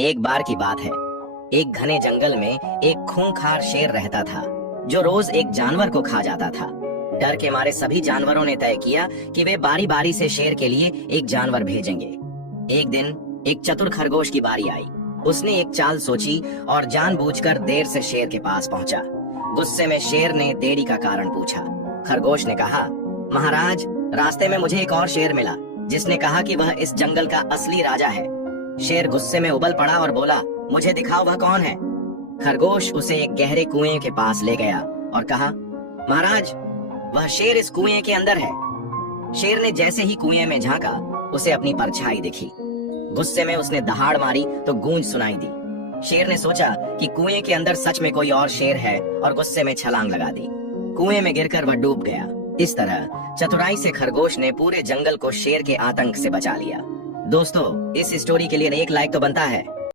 एक बार की बात है। एक घने जंगल में एक खूंखार शेर रहता था जो रोज एक जानवर को खा जाता था। डर के मारे सभी जानवरों ने तय किया कि वे बारी बारी से शेर के लिए एक जानवर भेजेंगे। एक दिन एक चतुर खरगोश की बारी आई। उसने एक चाल सोची और जानबूझकर देर से शेर के पास पहुंचा। गुस्से में शेर ने देरी का कारण पूछा। खरगोश ने कहा, महाराज, रास्ते में मुझे एक और शेर मिला जिसने कहा कि वह इस जंगल का असली राजा है। शेर गुस्से में उबल पड़ा और बोला, मुझे दिखाओ वह कौन है। खरगोश उसे एक गहरे कुएं के पास ले गया और कहा, महाराज, वह शेर इस कुएं के अंदर है। शेर ने जैसे ही कुएं में झांका, उसे अपनी परछाई दिखी। गुस्से में उसने दहाड़ मारी तो गूंज सुनाई दी। शेर ने सोचा कि कुएं के अंदर सच में कोई और शेर है और गुस्से में छलांग लगा दी। कुएं में गिरकर वह डूब गया। इस चतुराई से खरगोश ने पूरे जंगल को शेर के आतंक से बचा लिया। दोस्तों, इस स्टोरी के लिए एक लाइक तो बनता है।